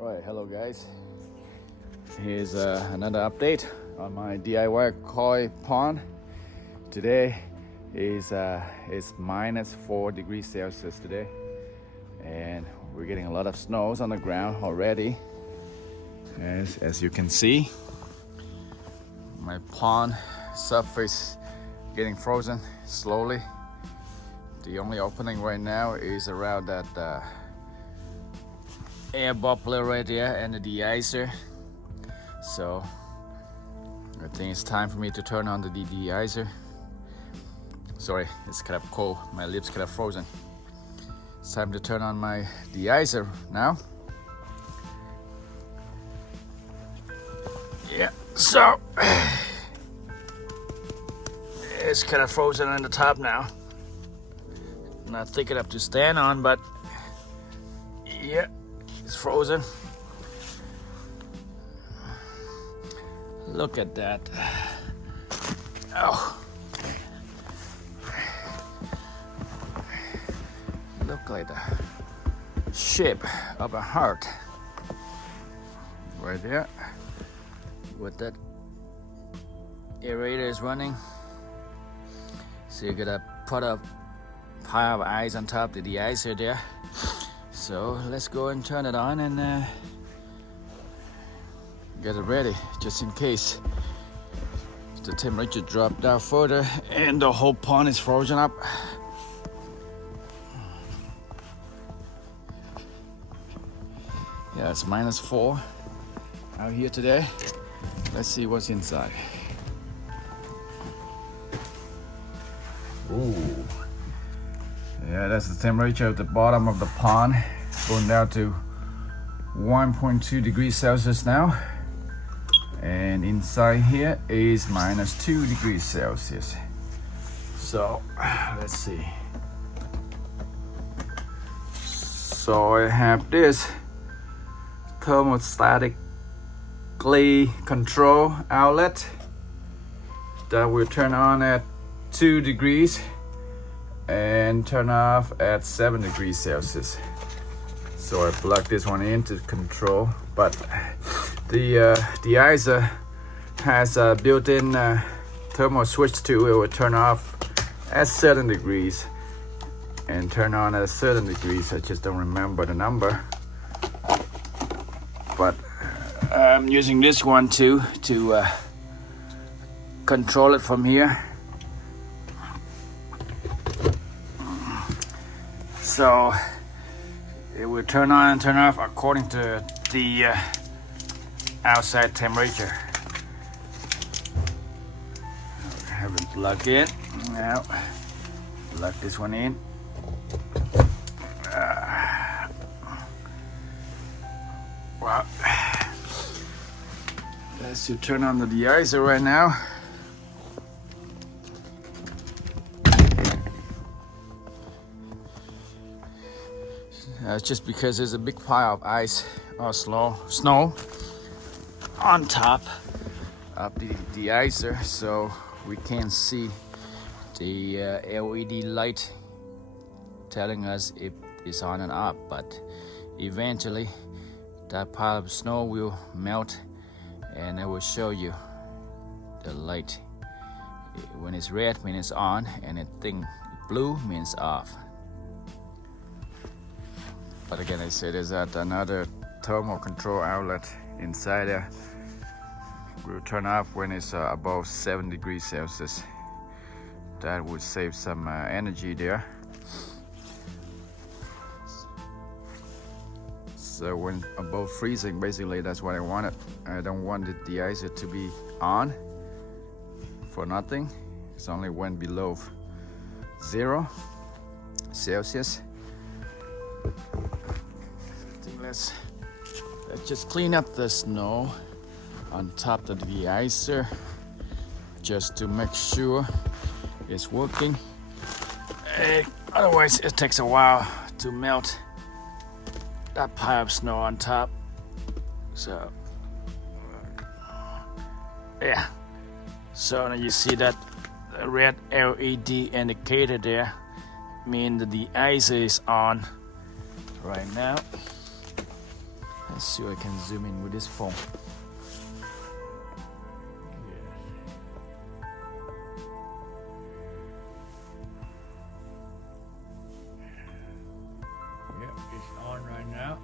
Right, hello guys. Here's another update on my DIY koi pond. Today is it's minus 4 degrees Celsius today, and we're getting a lot of snows on the ground already. As you can see, my pond surface getting frozen slowly. The only opening right now is around that air bubbler right there and the deicer. So I think it's time for me to turn on the deicer. Sorry, it's kind of cold, my lips kind of frozen. It's time to turn on my deicer now. Yeah, so it's kind of frozen on the top now. Not thick enough to stand on, but yeah, it's frozen. Look at that. Oh, look like the shape of a heart right there. With that aerator is running, so you gotta put a pile of ice on top of the deicer there. So let's go and turn it on and get it ready, just in case the temperature dropped down further and the whole pond is frozen up. Yeah, it's minus 4 out here today. Let's see what's inside. Ooh. Yeah, that's the temperature at the bottom of the pond, going down to 1.2 degrees Celsius now. And inside here is minus 2 degrees Celsius. So let's see. So I have this thermostatically control outlet that will turn on at 2 degrees and turn off at 7 degrees Celsius. So I plug this one in to control, but the deicer has a built-in thermal switch too. It will turn off at certain degrees and turn on at a certain degrees. I just don't remember the number, but I'm using this one too to control it from here. So it will turn on and turn off according to the outside temperature. Have it plugged in. Now plug this one in. Well, let's turn on the deicer right now. It's just because there's a big pile of ice or snow on top of the deicer, so we can't see the LED light telling us if it's on and off. But eventually that pile of snow will melt and it will show you the light. When it's red means it's on, and it think blue means off. But again, I said there's another thermal control outlet inside there. We'll turn off when it's above 7 degrees Celsius. That would save some energy there. So when above freezing, basically that's what I wanted. I don't want the deicer to be on for nothing. It's only when below 0 Celsius. I think let's just clean up the snow on top of the deicer just to make sure it's working. Otherwise it takes a while to melt that pile of snow on top. So yeah, so now you see that red LED indicator there, mean that the deicer is on right now. Let's see if I can zoom in with this phone. Yeah, it's on right now.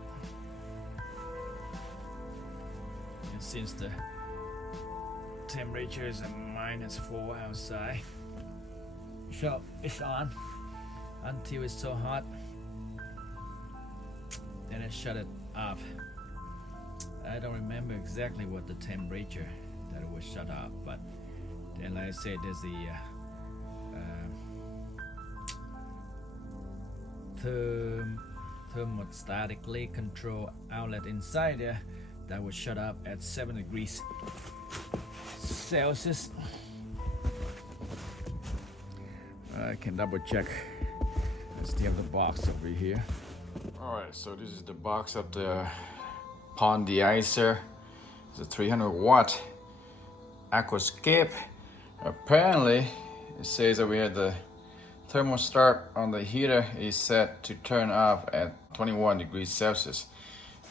And since the temperature is at -4 outside, so it's on until it's so hot, then I shut it off. I don't remember exactly what the temperature that it was shut off, but then like I said, there's the thermostatically controlled outlet inside there that was shut up at 7 degrees Celsius. I can double check. I still have the box over here. Alright, so this is the box of the Pond deicer. It's a 300 watt aquascape. Apparently it says that we had the thermostat on the heater is set to turn off at 21 degrees Celsius.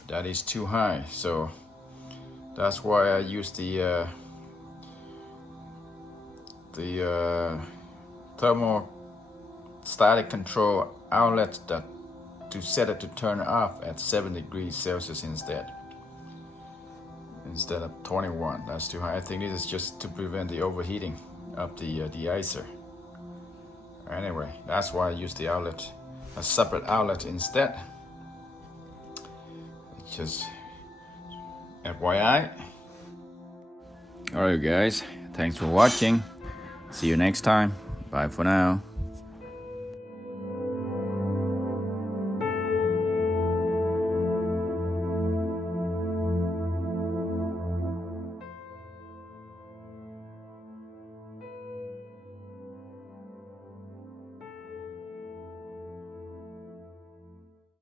That is too high, so that's why I use the thermostatic control outlet that to set it to turn off at 7 degrees Celsius instead of 21. That's too high. I think this is just to prevent the overheating of the deicer. Anyway, that's why I use the outlet, a separate outlet instead. Just FYI. Alright guys, thanks for watching. See you next time. Bye for now.